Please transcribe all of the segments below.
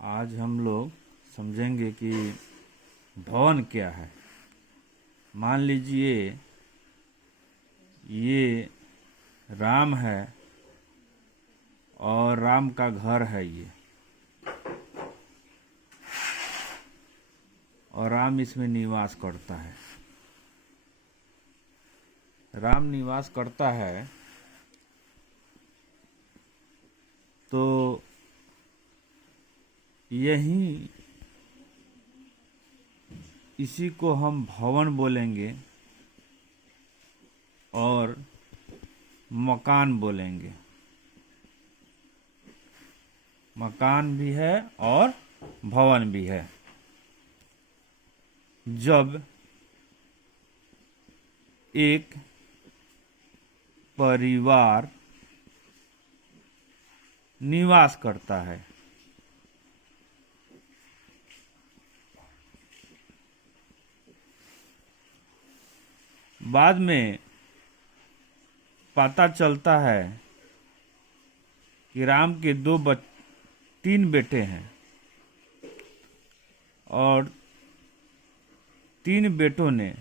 आज हम लोग समझेंगे कि भवन क्या है। मान लीजिए ये राम है और राम का घर है ये, और राम इसमें निवास करता है। राम निवास करता है तो यही इसी को हम भवन बोलेंगे और मकान बोलेंगे। मकान भी है और भवन भी है। जब एक परिवार निवास करता है, बाद में पता चलता है कि राम के 3 बेटे हैं और 3 बेटों ने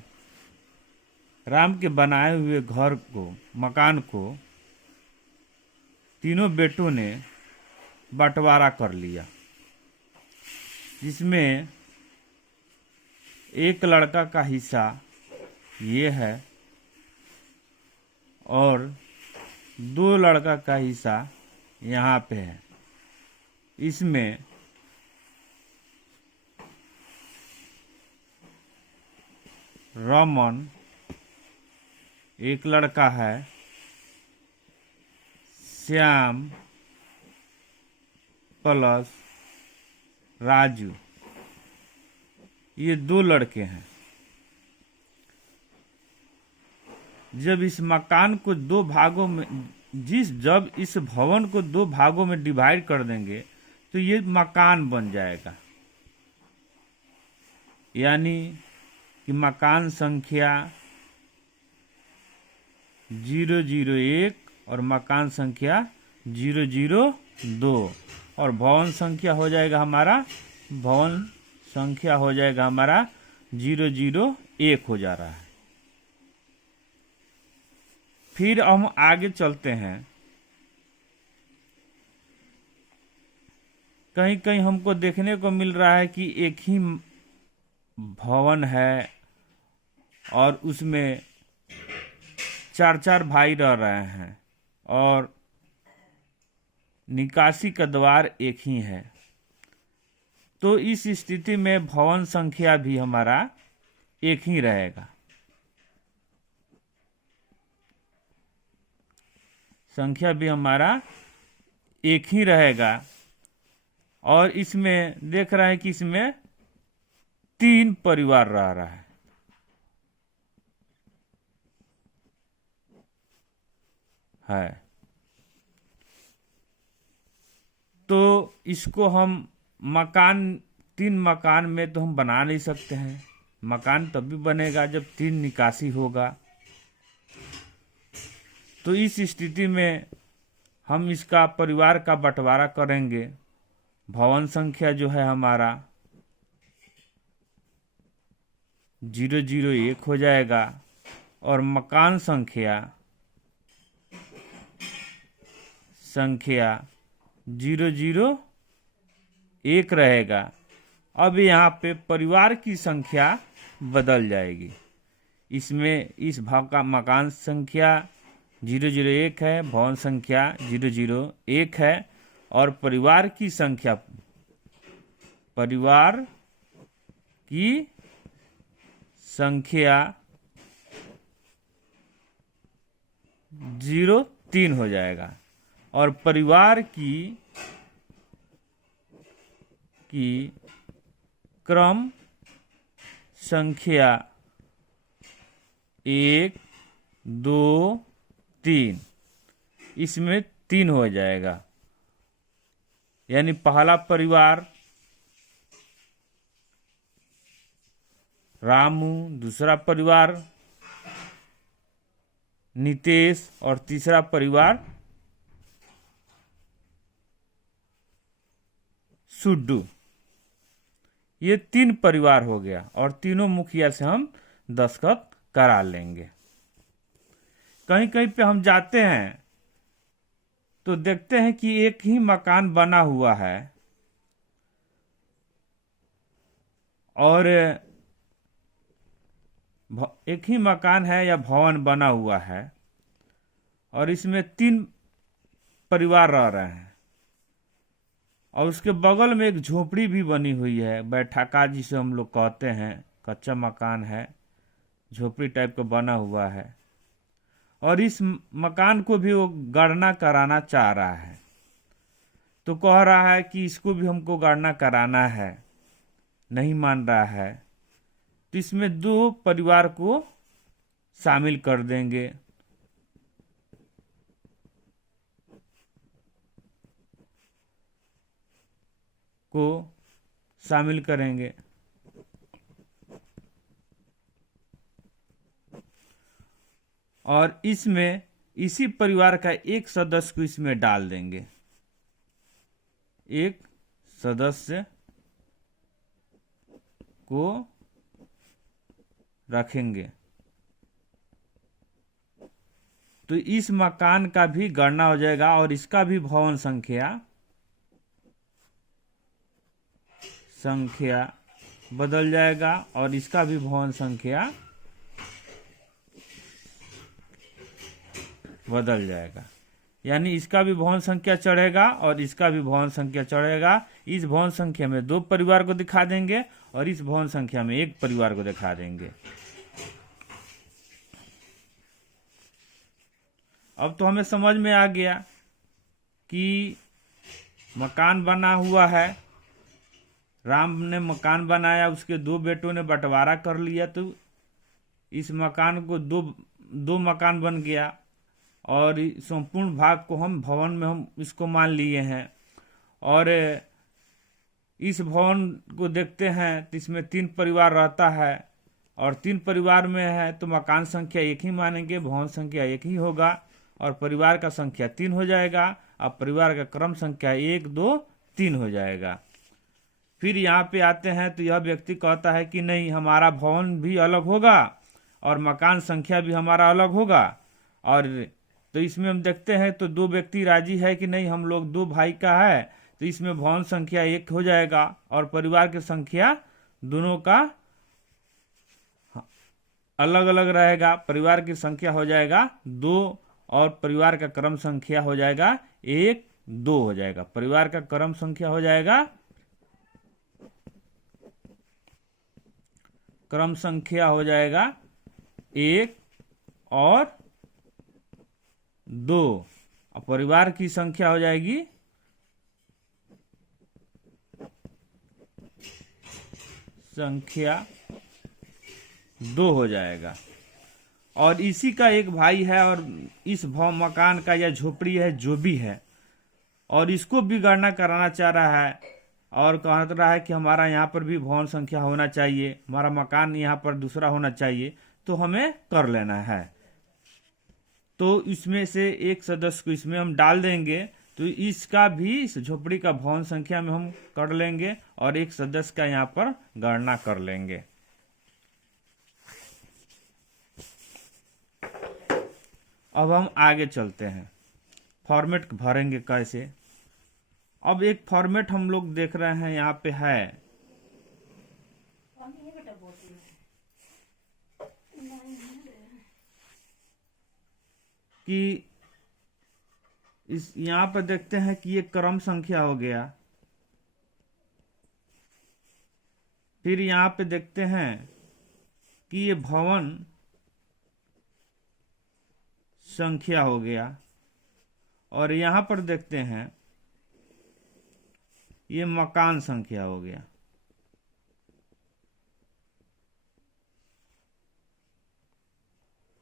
राम के बनाए हुए घर को, मकान को, तीनों बेटों ने बंटवारा कर लिया, जिसमें एक लड़का का हिस्सा ये है और 2 लड़का का हिस्सा यहाँ पे है। इसमें रमन एक लड़का है, श्याम प्लस राजू, ये 2 लड़के हैं। जब इस मकान को 2 भागों में जब इस भवन को 2 भागों में डिवाइड कर देंगे तो ये मकान बन जाएगा। यानी कि मकान संख्या 001 और मकान संख्या 002 और भवन संख्या हो जाएगा हमारा 001 हो जा रहा है। फिर हम आगे चलते हैं। कहीं कहीं हमको देखने को मिल रहा है कि एक ही भवन है और उसमें 4 भाई रह रहे हैं और निकासी का द्वार एक ही है। तो इस स्थिति में भवन संख्या भी हमारा एक ही रहेगा। संख्या भी हमारा एक ही रहेगा और इसमें देख रहे हैं कि इसमें 3 परिवार रह रहा है। तो इसको हम 3 मकान में तो हम बना नहीं सकते हैं। मकान तभी बनेगा जब 3 निकासी होगा। तो इस स्थिति में हम इसका परिवार का बंटवारा करेंगे। भवन संख्या जो है हमारा 001 हो जाएगा और मकान संख्या 001 रहेगा। अब यहाँ पे परिवार की संख्या बदल जाएगी। इसमें इस भाग का मकान संख्या 001 है, भवन संख्या 001 है और परिवार की संख्या 03 हो जाएगा और परिवार की क्रम संख्या 1 2 3, इसमें 3 हो जाएगा। यानी पहला परिवार रामू, दूसरा परिवार नितेश और तीसरा परिवार सुड्डू, ये 3 परिवार हो गया और तीनों मुखिया से हम दस्तखत करा लेंगे। कहीं कहीं पे हम जाते हैं तो देखते हैं कि एक ही मकान बना हुआ है और एक ही मकान है या भवन बना हुआ है और इसमें 3 परिवार रह रहे हैं और उसके बगल में एक झोपड़ी भी बनी हुई है, बैठाका जिसे हम लोग कहते हैं, कच्चा मकान है, झोपड़ी टाइप का बना हुआ है और इस मकान को भी वो गणना कराना चाह रहा है। तो कह रहा है कि इसको भी हमको गणना कराना है, नहीं मान रहा है। तो इसमें 2 परिवार को शामिल कर देंगे। को शामिल करेंगे और इसमें इसी परिवार का एक सदस्य को इसमें डाल देंगे, एक सदस्य को रखेंगे। तो इस मकान का भी गणना हो जाएगा और इसका भी भवन संख्या बदल जाएगा और इसका भी भवन संख्या बदल जाएगा। यानी इसका भी भवन संख्या चढ़ेगा और इसका भी भवन संख्या चढ़ेगा। इस भवन संख्या में 2 परिवार को दिखा देंगे और इस भवन संख्या में 1 परिवार को दिखा देंगे। अब तो हमें समझ में आ गया कि मकान बना हुआ है, राम ने मकान बनाया, उसके 2 बेटों ने बंटवारा कर लिया, तो इस मकान को दो मकान बन गया और संपूर्ण भाग को हम भवन में हम इसको मान लिए हैं। और इस भवन को देखते हैं तो इसमें 3 परिवार रहता है और 3 परिवार में है तो मकान संख्या 1 ही मानेंगे, भवन संख्या 1 ही होगा और परिवार का संख्या 3 हो जाएगा। अब परिवार का क्रम संख्या 1 2 3 हो जाएगा। फिर यहाँ पे आते हैं तो यह व्यक्ति कहता है कि नहीं, हमारा भवन भी अलग होगा और मकान संख्या भी हमारा अलग होगा। और तो इसमें हम देखते हैं तो 2 व्यक्ति राजी है कि नहीं, हम लोग 2 भाई का है, तो इसमें भवन संख्या 1 हो जाएगा और परिवार की संख्या दोनों का अलग अलग रहेगा। परिवार की संख्या हो जाएगा 2 और परिवार का क्रम संख्या हो जाएगा 1 2 हो जाएगा। परिवार का क्रम संख्या हो जाएगा, क्रम संख्या हो जाएगा 1 और 2 और परिवार की संख्या हो जाएगी संख्या 2 हो जाएगा। और इसी का एक भाई है और इस मकान का या झोपड़ी है जो भी है और इसको भी गणना कराना चाह रहा है और कह रहा है कि हमारा यहाँ पर भी भवन संख्या होना चाहिए, हमारा मकान यहाँ पर दूसरा होना चाहिए, तो हमें कर लेना है। तो इसमें से एक सदस्य को इसमें हम डाल देंगे तो इसका भी, इस झोपड़ी का भवन संख्या में हम कर लेंगे और एक सदस्य का यहाँ पर गणना कर लेंगे। अब हम आगे चलते हैं, फॉर्मेट भरेंगे कैसे। अब एक फॉर्मेट हम लोग देख रहे हैं यहाँ पे है कि इस यहाँ पर देखते हैं कि ये क्रम संख्या हो गया। फिर यहाँ पे देखते हैं कि ये भवन संख्या हो गया और यहाँ पर देखते हैं ये मकान संख्या हो गया।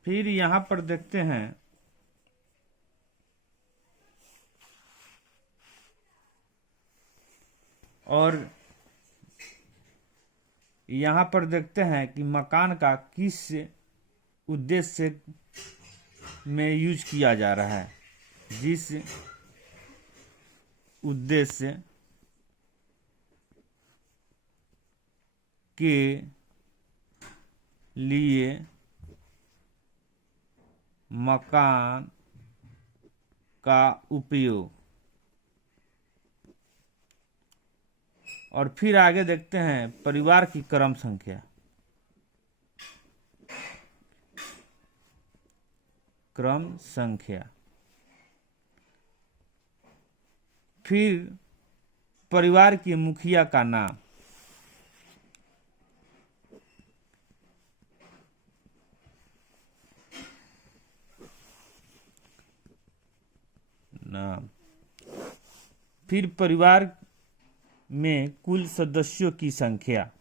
फिर यहाँ पर देखते हैं और यहाँ पर देखते हैं कि मकान का किस उद्देश्य में यूज किया जा रहा है, जिस उद्देश्य के लिए मकान का उपयोग। और फिर आगे देखते हैं परिवार की क्रम संख्या। क्रम संख्या, फिर परिवार के मुखिया का नाम। फिर परिवार में कुल सदस्यों की संख्या।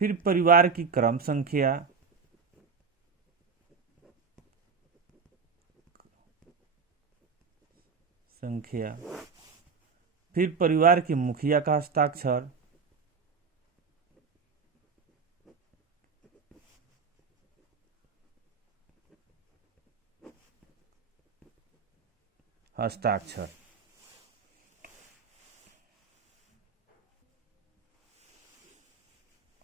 फिर परिवार की क्रम संख्या। फिर परिवार के मुखिया का हस्ताक्षर।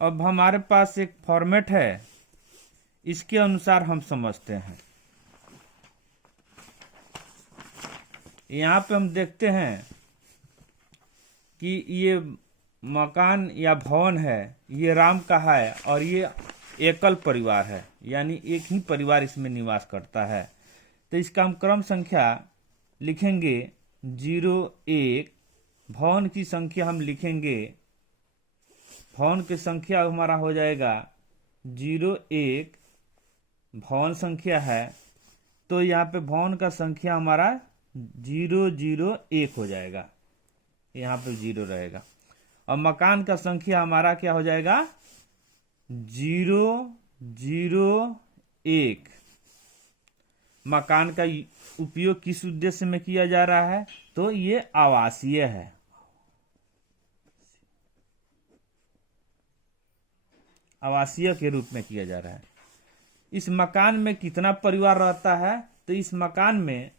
अब हमारे पास एक फॉर्मेट है, इसके अनुसार हम समझते हैं। यहाँ पे हम देखते हैं कि ये मकान या भवन है, ये राम का है और ये एकल परिवार है, यानी एक ही परिवार इसमें निवास करता है। तो इसका हम क्रम संख्या लिखेंगे 01। भवन की संख्या हम लिखेंगे, भवन की संख्या हमारा हो जाएगा 01। भवन संख्या है तो यहाँ पे भवन का संख्या हमारा 001 हो जाएगा, यहाँ पे 0 रहेगा। और मकान का संख्या हमारा क्या हो जाएगा 001। मकान का उपयोग किस उद्देश्य में किया जा रहा है, तो ये आवासीय है। आवासीय के रूप में किया जा रहा है। इस मकान में कितना परिवार रहता है, तो इस मकान में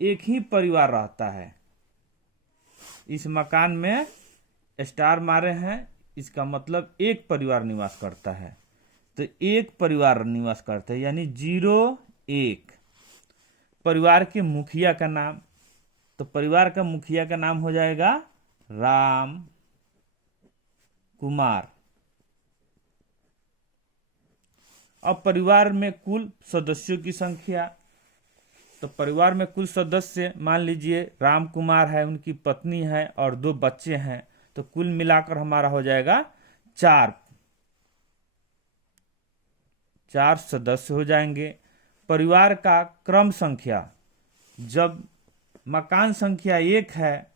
एक ही परिवार रहता है। इस मकान में स्टार मारे हैं, इसका मतलब एक परिवार निवास करता है। तो एक परिवार निवास करता है, यानी 01। परिवार के मुखिया का नाम, तो परिवार का मुखिया का नाम हो जाएगा राम कुमार। अब परिवार में कुल सदस्यों की संख्या, तो परिवार में कुल सदस्य मान लीजिए राम कुमार है, उनकी पत्नी है और 2 बच्चे हैं, तो कुल मिलाकर हमारा हो जाएगा 4 सदस्य हो जाएंगे। परिवार का क्रम संख्या, जब मकान संख्या 1 है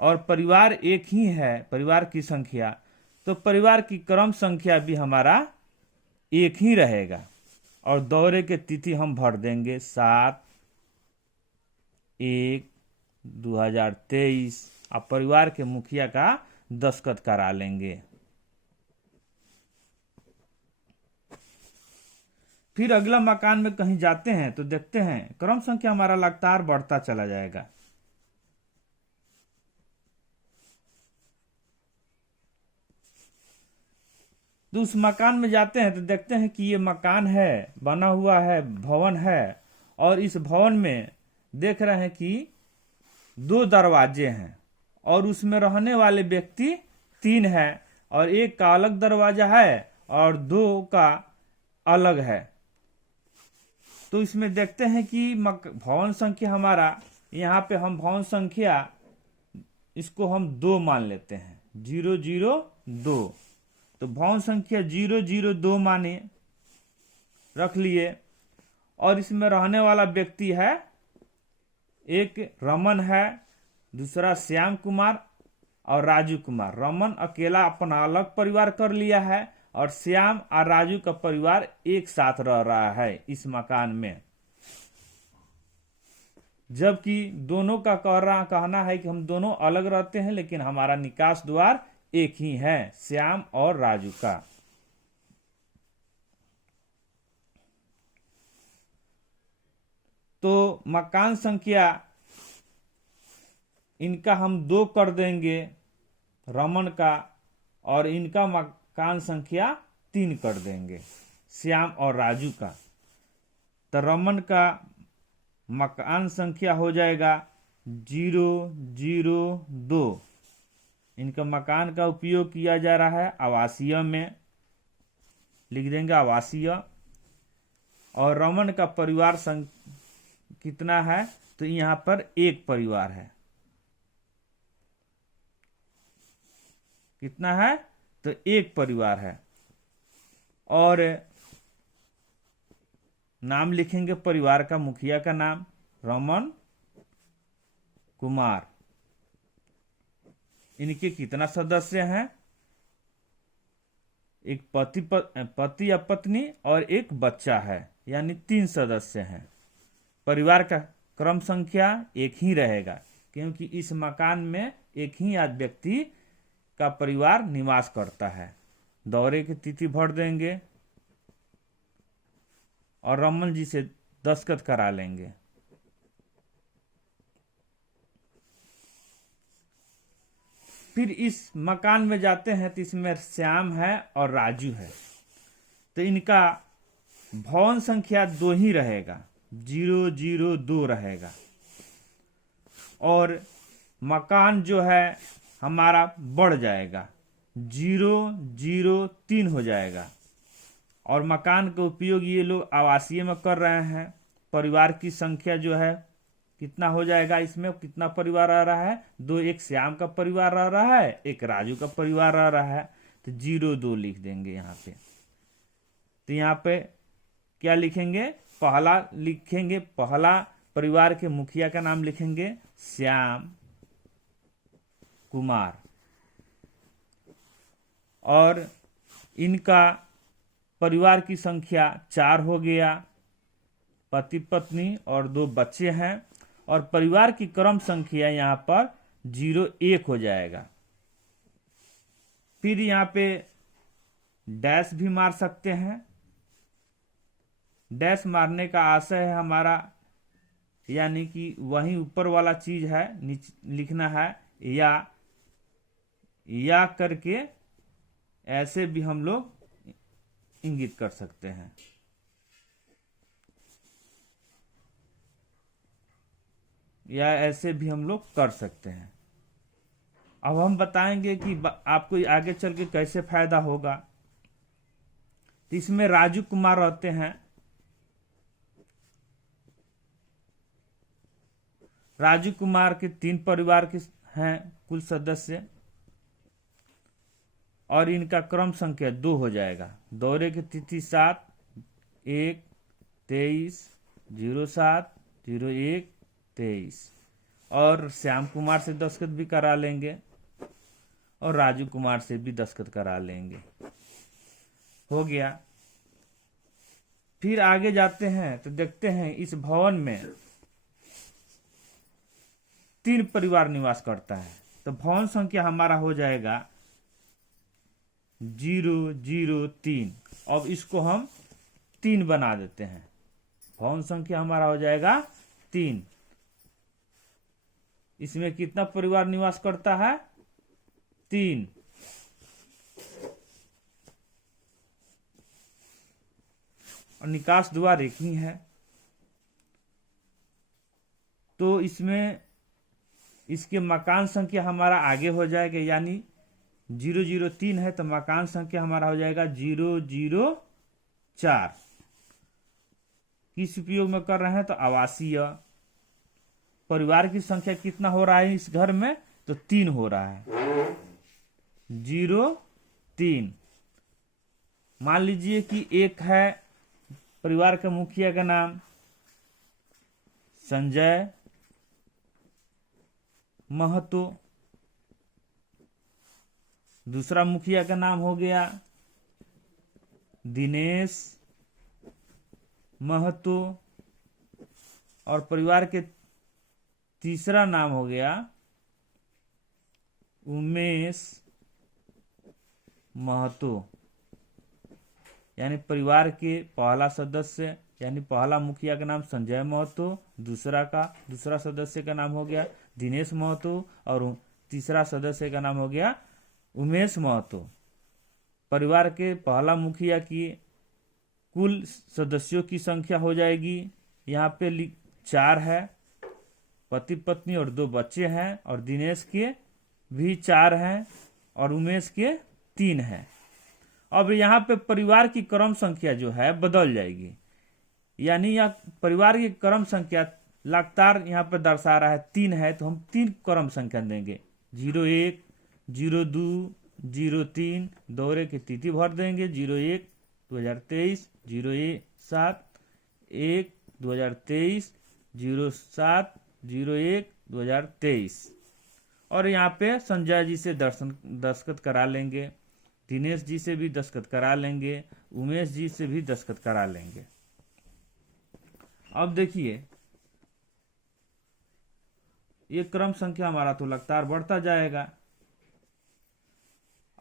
और परिवार एक ही है, परिवार की संख्या, तो परिवार की क्रम संख्या भी हमारा 1 ही रहेगा। और दौरे के तिथि हम भर देंगे 7/1/2023। अब परिवार के मुखिया का दस्तखत करा लेंगे। फिर अगला मकान में कहीं जाते हैं तो देखते हैं क्रम संख्या हमारा लगातार बढ़ता चला जाएगा। तो उस मकान में जाते हैं तो देखते हैं कि ये मकान है, बना हुआ है, भवन है, और इस भवन में देख रहे हैं कि 2 दरवाजे हैं और उसमें रहने वाले व्यक्ति 3 हैं, और एक का अलग दरवाजा है और 2 का अलग है। तो इसमें देखते हैं कि भवन संख्या हमारा, यहाँ पे हम भवन संख्या इसको हम 2 मान लेते हैं, 002। तो भवन संख्या 002 माने रख लिए। और इसमें रहने वाला व्यक्ति है, एक रमन है, दूसरा श्याम कुमार और राजू कुमार। रमन अकेला अपना अलग परिवार कर लिया है और श्याम और राजू का परिवार एक साथ रह रहा है इस मकान में। जबकि दोनों का कहना है कि हम दोनों अलग रहते हैं, लेकिन हमारा निकास द्वार एक ही है, श्याम और राजू का। तो मकान संख्या इनका हम 2 कर देंगे रमन का, और इनका मकान संख्या 3 कर देंगे, श्याम और राजू का। तो रमन का मकान संख्या हो जाएगा 002। इनका मकान का उपयोग किया जा रहा है आवासीय में, लिख देंगे आवासीय। और रमन का परिवार कितना है, तो यहाँ पर एक परिवार है। कितना है, तो एक परिवार है। और नाम लिखेंगे परिवार का, मुखिया का नाम रमन कुमार। इनके कितना सदस्य हैं, एक पति या पत्नी और एक बच्चा है, यानी 3 सदस्य हैं। परिवार का क्रम संख्या एक ही रहेगा, क्योंकि इस मकान में एक ही व्यक्ति का परिवार निवास करता है। दौरे की तिथि भर देंगे और रमन जी से दस्तखत करा लेंगे। फिर इस मकान में जाते हैं तो इसमें श्याम है और राजू है। तो इनका भवन संख्या 2 ही रहेगा, 002 रहेगा। और मकान जो है हमारा बढ़ जाएगा, 003 हो जाएगा। और मकान का उपयोग ये लोग आवासीय में कर रहे हैं। परिवार की संख्या जो है कितना हो जाएगा, इसमें कितना परिवार रह रहा है, 2। एक श्याम का परिवार रह रहा है, एक राजू का परिवार रह रहा है। तो 02 लिख देंगे यहाँ पे। तो यहाँ पे क्या लिखेंगे, पहला परिवार के मुखिया का नाम लिखेंगे श्याम कुमार। और इनका परिवार की संख्या 4 हो गया, पति पत्नी और 2 बच्चे हैं। और परिवार की क्रम संख्या यहाँ पर 01 हो जाएगा। फिर यहाँ पे डैश भी मार सकते हैं। डैश मारने का आशय है हमारा, यानी कि वहीं ऊपर वाला चीज है लिखना है, या करके ऐसे भी हम लोग इंगित कर सकते हैं। या ऐसे भी हम लोग कर सकते हैं। अब हम बताएंगे कि आपको आगे चल के कैसे फायदा होगा। तो इसमें राजू कुमार रहते हैं। राजू कुमार के 3 परिवार के हैं कुल सदस्य, और इनका क्रम संख्या 2 हो जाएगा। दौरे की तिथि 7/1/23/07/01/23। और श्याम कुमार से दस्तखत भी करा लेंगे और राजू कुमार से भी दस्तखत करा लेंगे। हो गया। फिर आगे जाते हैं तो देखते हैं इस भवन में 3 परिवार निवास करता है। तो भवन संख्या हमारा हो जाएगा 003। अब इसको हम 3 बना देते हैं। भवन संख्या हमारा हो जाएगा 3। इसमें कितना परिवार निवास करता है, 3। और निकास द्वार एक ही है। तो इसमें इसके मकान संख्या हमारा आगे हो जाएगा, यानी 003 है तो मकान संख्या हमारा हो जाएगा 004। किस उपयोग में कर रहे हैं, तो आवासीय। परिवार की संख्या कितना हो रहा है इस घर में, तो 3 हो रहा है, 03। मान लीजिए कि एक है परिवार का मुखिया का नाम संजय महतो, दूसरा मुखिया का नाम हो गया दिनेश महतो, और परिवार के तीसरा नाम हो गया उमेश महतो, यानी परिवार के पहला सदस्य, यानी पहला मुखिया का नाम संजय महतो, दूसरा सदस्य का नाम हो गया दिनेश महतो और तीसरा सदस्य का नाम हो गया उमेश महतो। परिवार के पहला मुखिया की कुल सदस्यों की संख्या हो जाएगी, यहाँ पे 4 है, पति पत्नी और 2 बच्चे हैं, और दिनेश के भी 4 हैं और उमेश के 3 हैं। अब यहाँ पे परिवार की क्रम संख्या जो है बदल जाएगी, यानी यह परिवार की क्रम संख्या लगातार यहाँ पे दर्शा रहा है 3 है, तो हम 3 क्रम संख्या देंगे, 01, 02, 03, दौरे की तिथि भर देंगे, 01 2023, 07 1 2023, 07 01 2023, और यहाँ पे संजय जी से दस्तखत करा लेंगे, दिनेश जी से भी दस्तखत करा लेंगे, उमेश जी से भी दस्तखत करा लेंगे। अब देखिए ये क्रम संख्या हमारा तो लगातार बढ़ता जाएगा।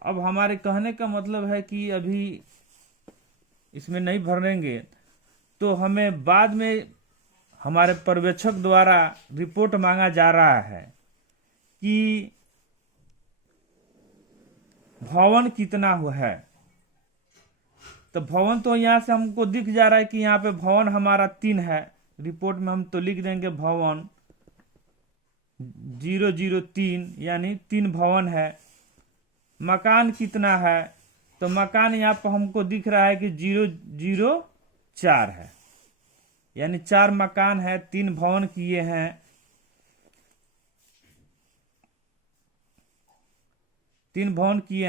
अब हमारे कहने का मतलब है कि अभी इसमें नहीं भरेंगे तो हमें बाद में हमारे पर्यवेक्षक द्वारा रिपोर्ट मांगा जा रहा है कि भवन कितना हुआ है। तो भवन तो यहाँ से हमको दिख जा रहा है कि यहाँ पे भवन हमारा 3 है, रिपोर्ट में हम तो लिख देंगे भवन 003, यानी 3 भवन है। मकान कितना है, तो मकान यहाँ पर हमको दिख रहा है कि 004 है, यानी 4 मकान है, 3 भवन किए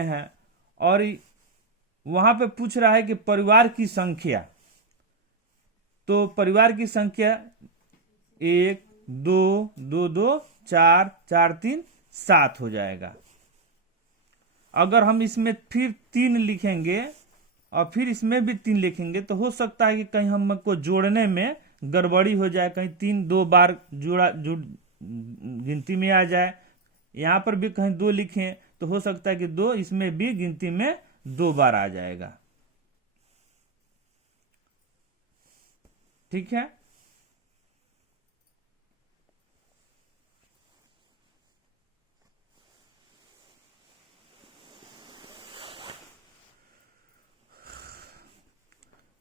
हैं। और वहां पे पूछ रहा है कि परिवार की संख्या, तो परिवार की संख्या 1 2 2 2 4 4 3 7 हो जाएगा। अगर हम इसमें फिर 3 लिखेंगे और फिर इसमें भी 3 लिखेंगे तो हो सकता है कि कहीं हमको जोड़ने में गड़बड़ी हो जाए, कहीं 3 2 बार गिनती में आ जाए। यहाँ पर भी कहीं 2 लिखें तो हो सकता है कि 2 इसमें भी गिनती में 2 बार आ जाएगा। ठीक है,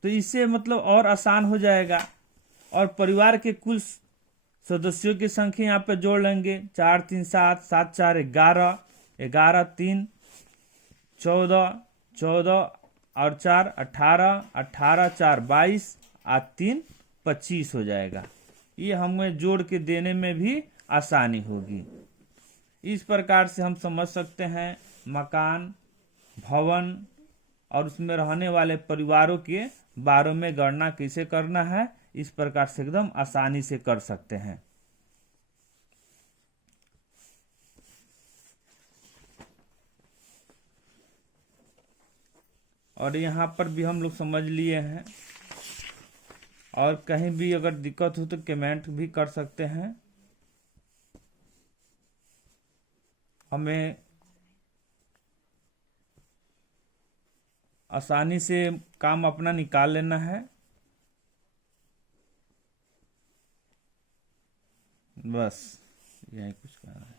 तो इससे मतलब और आसान हो जाएगा। और परिवार के कुल सदस्यों की संख्या यहाँ पे जोड़ लेंगे, 4 3 7 7 4 11 11 3 14 14 और 4 18 18 4 22 और 3 25 हो जाएगा। ये हमें जोड़ के देने में भी आसानी होगी। इस प्रकार से हम समझ सकते हैं मकान, भवन और उसमें रहने वाले परिवारों के बारे में गणना कैसे करना है, इस प्रकार से एकदम आसानी से कर सकते हैं। और यहाँ पर भी हम लोग समझ लिए हैं, और कहीं भी अगर दिक्कत हो तो कमेंट भी कर सकते हैं। हमें आसानी से काम अपना निकाल लेना है। बस यही कुछ कहना है।